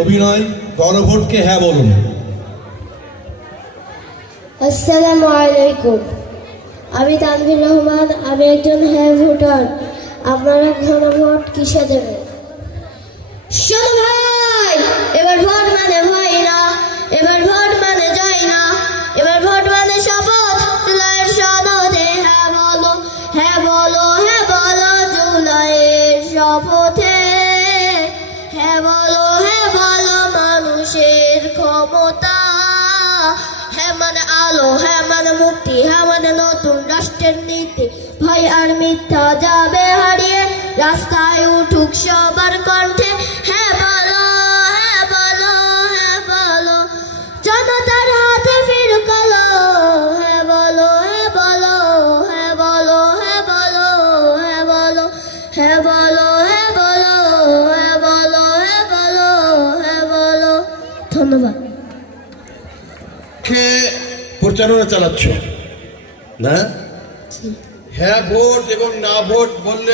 অভিনয় গণভোটকে হ্যাঁ বলুন। আসসালামু আলাইকুম। আমি তানভীর রহমান, আমি একজন হ্যাঁ ভোটার। আপনারা গণভোট কিসে দেবেন? শোনো ভাই, এবার ভোট মানে ভয় না, এবার ভোট মানে জয় না, এবার ভোট মানে শপথ। জুলাইয়ের সনদে হ্যাঁ বলো, হ্যাঁ বলো, হ্যাঁ বলো জুলাইয়ের শপথে। হ্যাঁ বলো, হ্যাঁ বলো মানুষের ক্ষমতা। হ্যাঁ মানে আলো, হ্যাঁ মানে মুক্তি, হ্যাঁ মানে নতুন রাষ্ট্রের নীতি। ভয় আর মিথ্যা যাবে হারিয়ে, রাস্তায় উঠুক সবার কণ্ঠে। হ্যাঁ বলো, হ্যাঁ বলো, হ্যাঁ বলো জনতার হাতে ফিরুক আলো। হ্যাঁ বলো, হ্যাঁ বলো, হ্যাঁ বলো, হ্যাঁ বলো, হ্যাঁ বলো, হ্যাঁ বলো, হ্যাঁ বলো, হ্যাঁ বলো, হ্যাঁ বলো, হ্যাঁ বলো। ধন্যবাদ। প্রচারণা চালাচ্ছ না? হ্যাঁ ভোট এবং না ভোট বললে